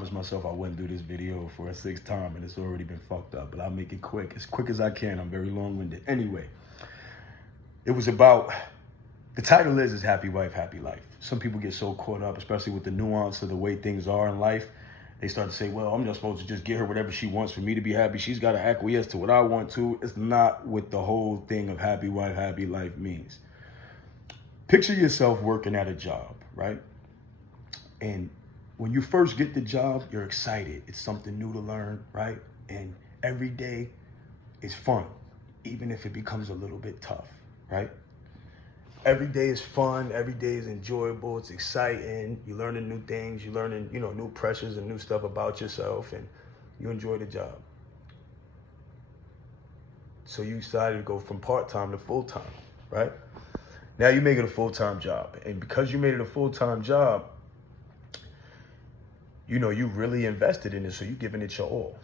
promised myself I wouldn't do this video for a sixth time, and it's already been fucked up, but I'll make it quick as I can. I'm very long-winded. Anyway, it was about, the title is Happy Wife, Happy Life. Some people get so caught up, especially with the nuance of the way things are in life. They start to say, well, I'm just supposed to just get her whatever she wants for me to be happy. She's got to acquiesce to what I want to. It's not what the whole thing of happy wife, happy life means. Picture yourself working at a job, right? And when you first get the job, you're excited. It's something new to learn, right? And every day is fun, even if it becomes a little bit tough, right? Every day is fun. Every day is enjoyable. It's exciting. You're learning new things. You're learning, new pressures and new stuff about yourself, and you enjoy the job. So you decided to go from part-time to full-time, right? Now you make it a full-time job. And because you made it a full-time job, you really invested in it, so you're giving it your all.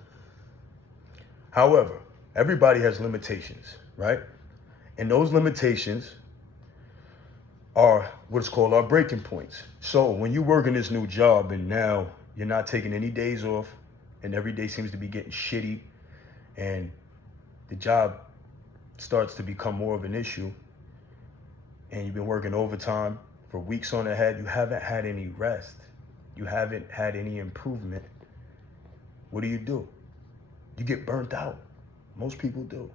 However, everybody has limitations, right? And those limitations are what's called our breaking points. So when you work in this new job and now you're not taking any days off, and every day seems to be getting shitty, and the job starts to become more of an issue, and you've been working overtime for weeks on ahead, you haven't had any rest, you haven't had any improvement, what do? You get burnt out. Most people do.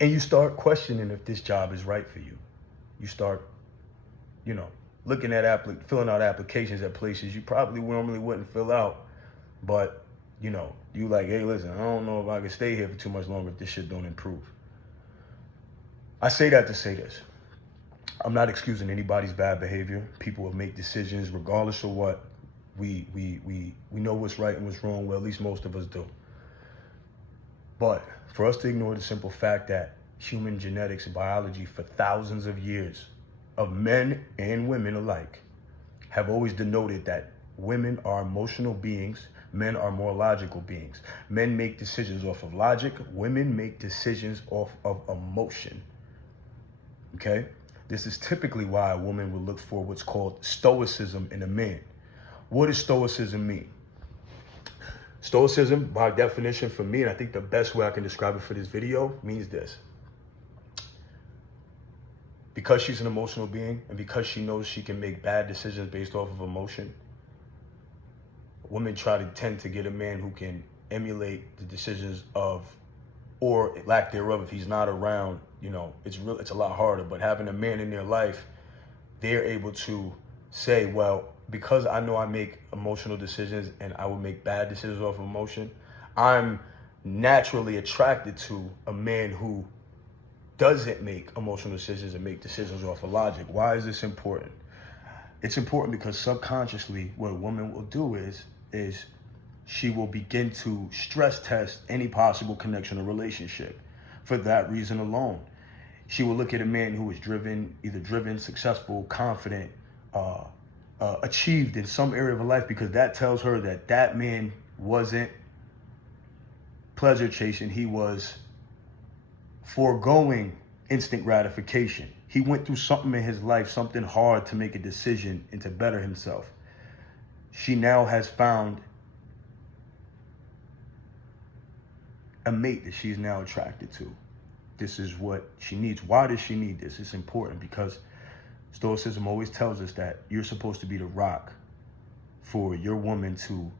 And you start questioning if this job is right for you. You start, looking at filling out applications at places you probably normally wouldn't fill out. But, you like, hey, listen, I don't know if I can stay here for too much longer if this shit don't improve. I say that to say this. I'm not excusing anybody's bad behavior. People will make decisions regardless of what. We know what's right and what's wrong. Well, at least most of us do. But for us to ignore the simple fact that human genetics and biology for thousands of years of men and women alike have always denoted that women are emotional beings, men are more logical beings. Men make decisions off of logic, women make decisions off of emotion. Okay? This is typically why a woman would look for what's called Stoicism in a man. What does Stoicism mean? Stoicism, by definition for me, and I think the best way I can describe it for this video, means this. Because she's an emotional being, and because she knows she can make bad decisions based off of emotion, women tend to get a man who can emulate the decisions of, or lack thereof, if he's not around. It's a lot harder, but having a man in their life, they're able to say, well, because I know I make emotional decisions and I would make bad decisions off of emotion, I'm naturally attracted to a man who doesn't make emotional decisions and make decisions off of logic. Why is this important? It's important because subconsciously what a woman will do is she will begin to stress test any possible connection or relationship for that reason alone. She will look at a man who is either driven, successful, confident, achieved in some area of her life, because that tells her that man wasn't pleasure chasing. He was foregoing instant gratification. He went through something in his life, something hard to make a decision and to better himself. She now has found a mate that she's now attracted to. This is what she needs. Why does she need this? It's important because Stoicism always tells us that you're supposed to be the rock for your woman to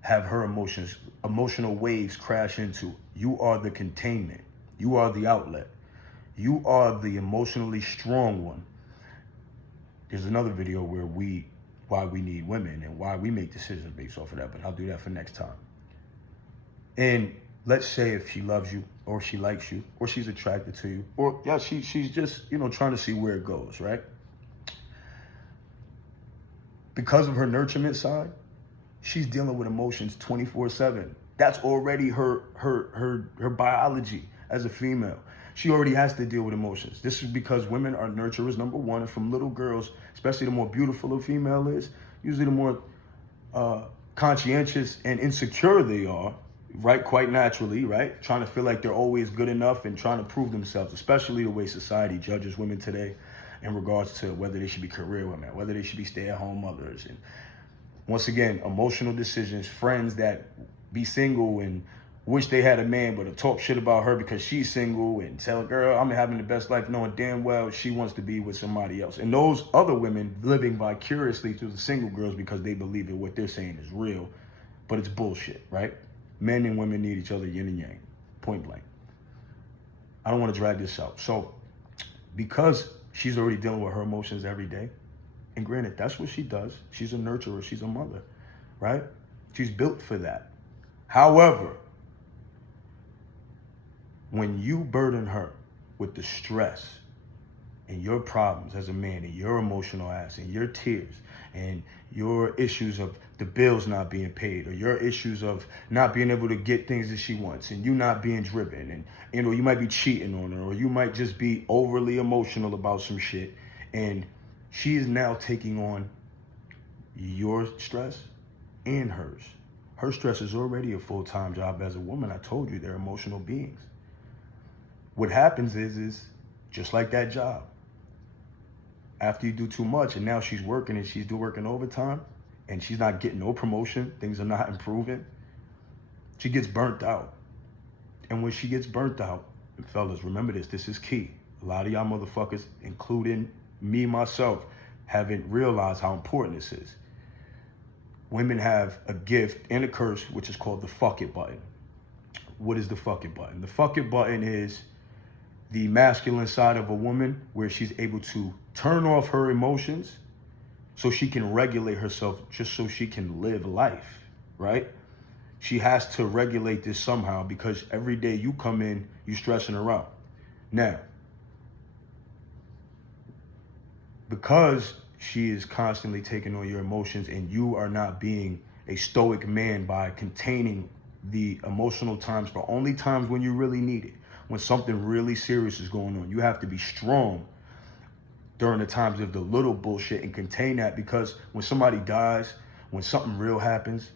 have her emotional waves crash into. You are the containment. You are the outlet. You are the emotionally strong one. There's another video where why we need women and why we make decisions based off of that, but I'll do that for next time. And let's say if she loves you, or she likes you, or she's attracted to you, or she's just, trying to see where it goes, right? Because of her nurturement side, she's dealing with emotions 24/7. That's already her biology as a female. She already has to deal with emotions. This is because women are nurturers, number one, and from little girls, especially the more beautiful a female is, usually the more conscientious and insecure they are, right? Quite naturally, right? Trying to feel like they're always good enough and trying to prove themselves, especially the way society judges women today. in regards to whether they should be career women, whether they should be stay-at-home mothers. And once again, emotional decisions, friends that be single and wish they had a man, but talk shit about her because she's single and tell a girl, I'm having the best life, knowing damn well she wants to be with somebody else. And those other women living vicariously through the single girls because they believe that what they're saying is real, but it's bullshit, right? Men and women need each other, yin and yang, point blank. I don't want to drag this out. So because she's already dealing with her emotions every day, and granted, that's what she does. She's a nurturer, she's a mother, right? She's built for that. However, when you burden her with the stress and your problems as a man and your emotional ass and your tears and your issues of the bills not being paid or your issues of not being able to get things that she wants and you not being driven and, you know, you might be cheating on her or you might just be overly emotional about some shit, and she is now taking on your stress and hers. Her stress is already a full-time job as a woman. I told you they're emotional beings. What happens is just like that job. After you do too much and now she's working and she's working overtime and she's not getting no promotion, things are not improving, she gets burnt out. And when she gets burnt out, and fellas, remember this is key. A lot of y'all motherfuckers, including me, myself, haven't realized how important this is. Women have a gift and a curse, which is called the fuck it button. What is the fuck it button? The fuck it button is the masculine side of a woman where she's able to turn off her emotions so she can regulate herself, just so she can live life, right? She has to regulate this somehow because every day you come in, you stressing her out. Now, because she is constantly taking on your emotions and you are not being a stoic man by containing the emotional times for only times when you really need it, when something really serious is going on. You have to be strong during the times of the little bullshit and contain that, because when somebody dies, when something real happens,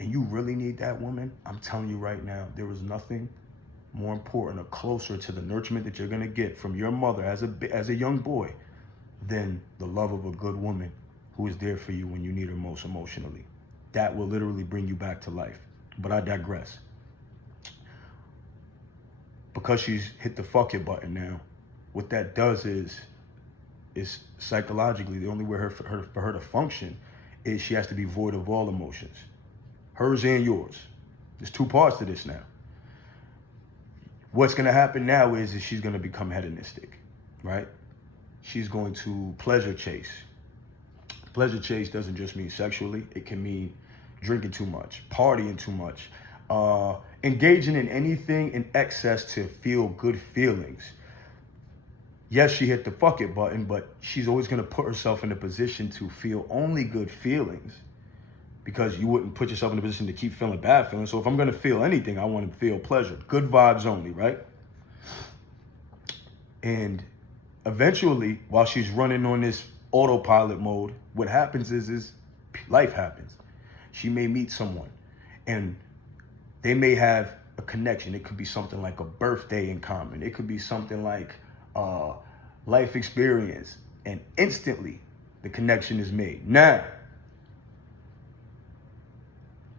and you really need that woman, I'm telling you right now, there is nothing more important or closer to the nurturement that you're gonna get from your mother as a young boy than the love of a good woman who is there for you when you need her most emotionally. That will literally bring you back to life. But I digress. Because she's hit the fuck it button now, what that does is psychologically, the only way for her to function is she has to be void of all emotions. Hers and yours. There's two parts to this now. What's gonna happen now is she's gonna become hedonistic, right? She's going to pleasure chase. Pleasure chase doesn't just mean sexually. It can mean drinking too much, partying too much, engaging in anything in excess to feel good feelings. Yes, she hit the fuck it button, but she's always going to put herself in a position to feel only good feelings, because you wouldn't put yourself in a position to keep feeling bad feelings. So if I'm going to feel anything, I want to feel pleasure. Good vibes only, right? And eventually, while she's running on this autopilot mode, what happens is life happens. She may meet someone and they may have a connection. It could be something like a birthday in common. It could be something like life experience. And instantly the connection is made. Now,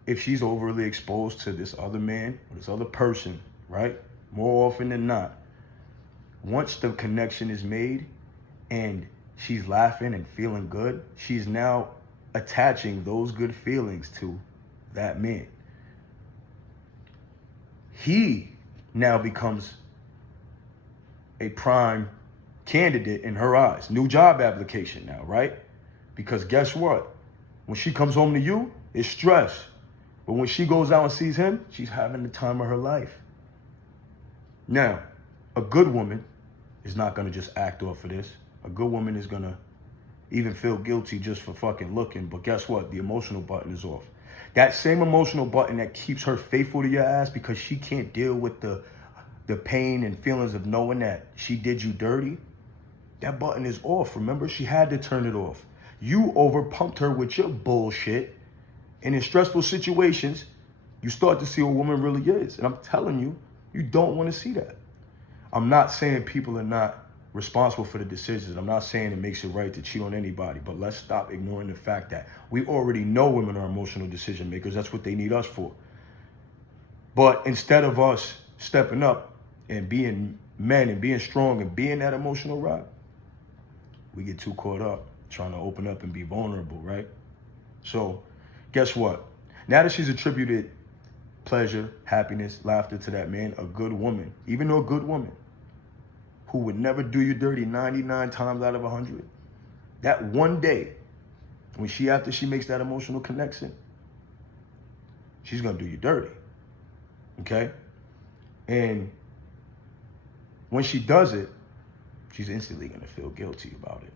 if she's overly exposed to this other man or this other person, right? More often than not, once the connection is made and she's laughing and feeling good, she's now attaching those good feelings to that man. He now becomes a prime candidate in her eyes. New job application now, right? Because guess what? When she comes home to you, it's stress. But when she goes out and sees him, she's having the time of her life. Now, a good woman is not going to just act off of this. A good woman is going to even feel guilty just for fucking looking. But guess what? The emotional button is off. That same emotional button that keeps her faithful to your ass because she can't deal with the pain and feelings of knowing that she did you dirty, that button is off. Remember, she had to turn it off. You overpumped her with your bullshit. And in stressful situations, you start to see what a woman really is. And I'm telling you, you don't want to see that. I'm not saying people are not responsible for the decisions. I'm not saying it makes it right to cheat on anybody, but let's stop ignoring the fact that we already know women are emotional decision makers. That's what they need us for. But instead of us stepping up and being men and being strong and being that emotional rock, we get too caught up trying to open up and be vulnerable, right? So guess what? Now that she's attributed pleasure, happiness, laughter to that man, a good woman, even though a good woman who would never do you dirty 99 times out of 100, that one day when after she makes that emotional connection, she's gonna do you dirty, okay? And when she does it, she's instantly gonna feel guilty about it.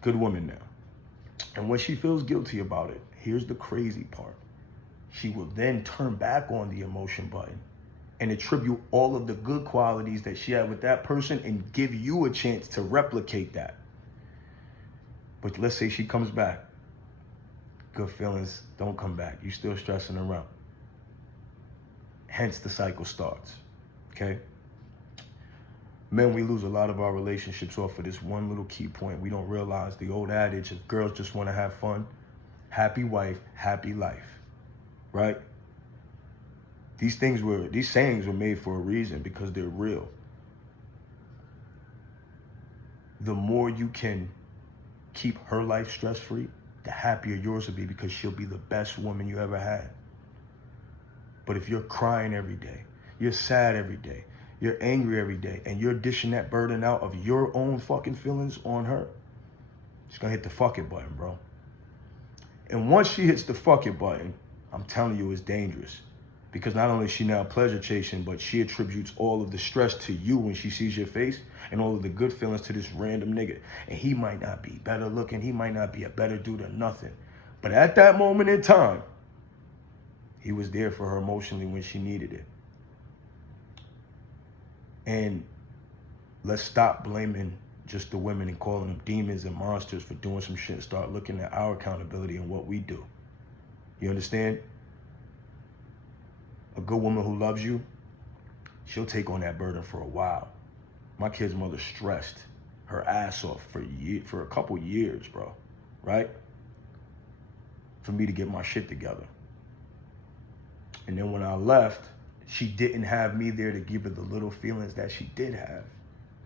Good woman now. And when she feels guilty about it, here's the crazy part. She will then turn back on the emotion button and attribute all of the good qualities that she had with that person and give you a chance to replicate that. But let's say she comes back. Good feelings don't come back. You still stressing around. Hence the cycle starts, okay? Men, we lose a lot of our relationships off of this one little key point. We don't realize the old adage, if girls just want to have fun, happy wife, happy life, right? These sayings were made for a reason because they're real. The more you can keep her life stress-free, the happier yours will be because she'll be the best woman you ever had. But if you're crying every day, you're sad every day, you're angry every day, and you're dishing that burden out of your own fucking feelings on her, she's gonna hit the fuck it button, bro. And once she hits the fuck it button, I'm telling you, it's dangerous. Because not only is she now pleasure chasing, but she attributes all of the stress to you when she sees your face and all of the good feelings to this random nigga. And he might not be better looking, he might not be a better dude or nothing. But at that moment in time, he was there for her emotionally when she needed it. And let's stop blaming just the women and calling them demons and monsters for doing some shit and start looking at our accountability and what we do. You understand? A good woman who loves you, she'll take on that burden for a while. My kid's mother stressed her ass off for a couple years, bro, right? For me to get my shit together. And then when I left, she didn't have me there to give her the little feelings that she did have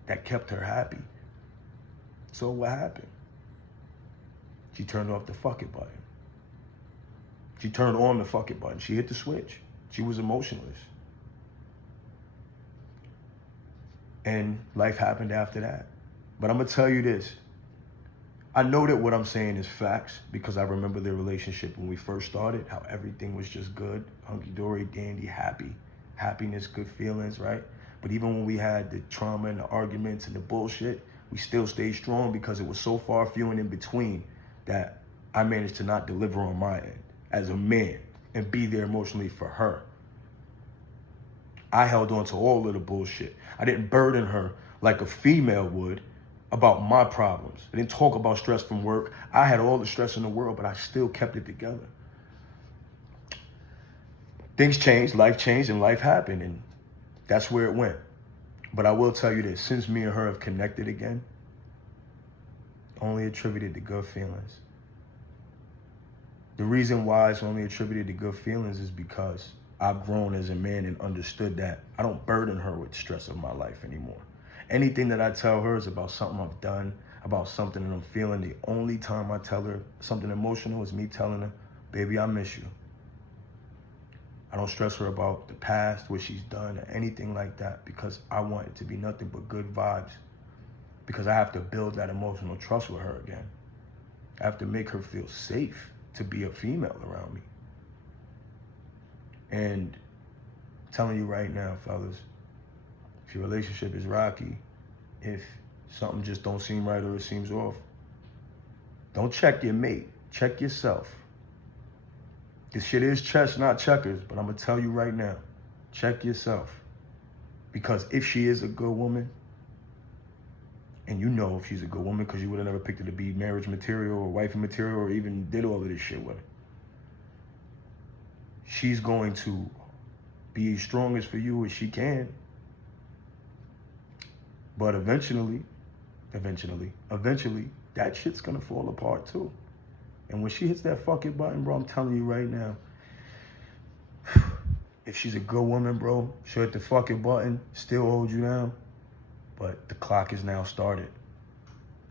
that kept her happy. So what happened? She turned off the fuck it button. She turned on the fuck it button. She hit the switch. She was emotionless. And life happened after that. But I'm gonna tell you this. I know that what I'm saying is facts because I remember their relationship when we first started, how everything was just good, hunky-dory, dandy, happy. Happiness, good feelings, right? But even when we had the trauma and the arguments and the bullshit, we still stayed strong because it was so far few and in between that I managed to not deliver on my end as a man and be there emotionally for her. I held on to all of the bullshit. I didn't burden her like a female would about my problems. I didn't talk about stress from work. I had all the stress in the world, but I still kept it together. Things changed, life changed, and life happened, and that's where it went. But I will tell you this, since me and her have connected again, only attributed to good feelings. The reason why it's only attributed to good feelings is because I've grown as a man and understood that I don't burden her with stress of my life anymore. Anything that I tell her is about something I've done, about something that I'm feeling. The only time I tell her something emotional is me telling her, baby, I miss you. I don't stress her about the past, what she's done, or anything like that because I want it to be nothing but good vibes because I have to build that emotional trust with her again. I have to make her feel safe to be a female around me. And I'm telling you right now, fellas, if your relationship is rocky, if something just don't seem right or it seems off, don't check your mate, check yourself. This shit is chess, not checkers, but I'm gonna tell you right now, check yourself. Because if she is a good woman, and you know if she's a good woman because you would have never picked her to be marriage material or wifey material or even did all of this shit with her, she's going to be as strong as for you as she can. But eventually, Eventually, that shit's gonna fall apart too. And when she hits that fucking button, bro, I'm telling you right now, if she's a good woman, bro, she'll hit the fucking button, still hold you down, but the clock is now started.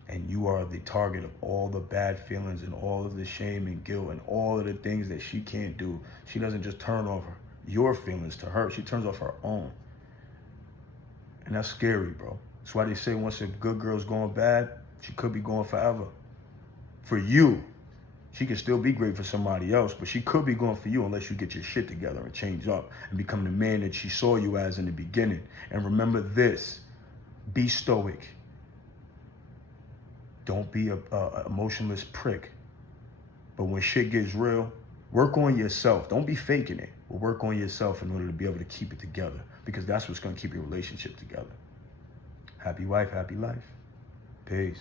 And you are the target of all the bad feelings and all of the shame and guilt and all of the things that she can't do. She doesn't just turn off your feelings to her, she turns off her own. And that's scary, bro. That's why they say once a good girl's going bad, she could be going forever. For you. She can still be great for somebody else, but she could be going for you unless you get your shit together and change up and become the man that she saw you as in the beginning. And remember this, be stoic. Don't be a emotionless prick. But when shit gets real, work on yourself. Don't be faking it, but work on yourself in order to be able to keep it together, because that's what's going to keep your relationship together. Happy wife, happy life. Peace.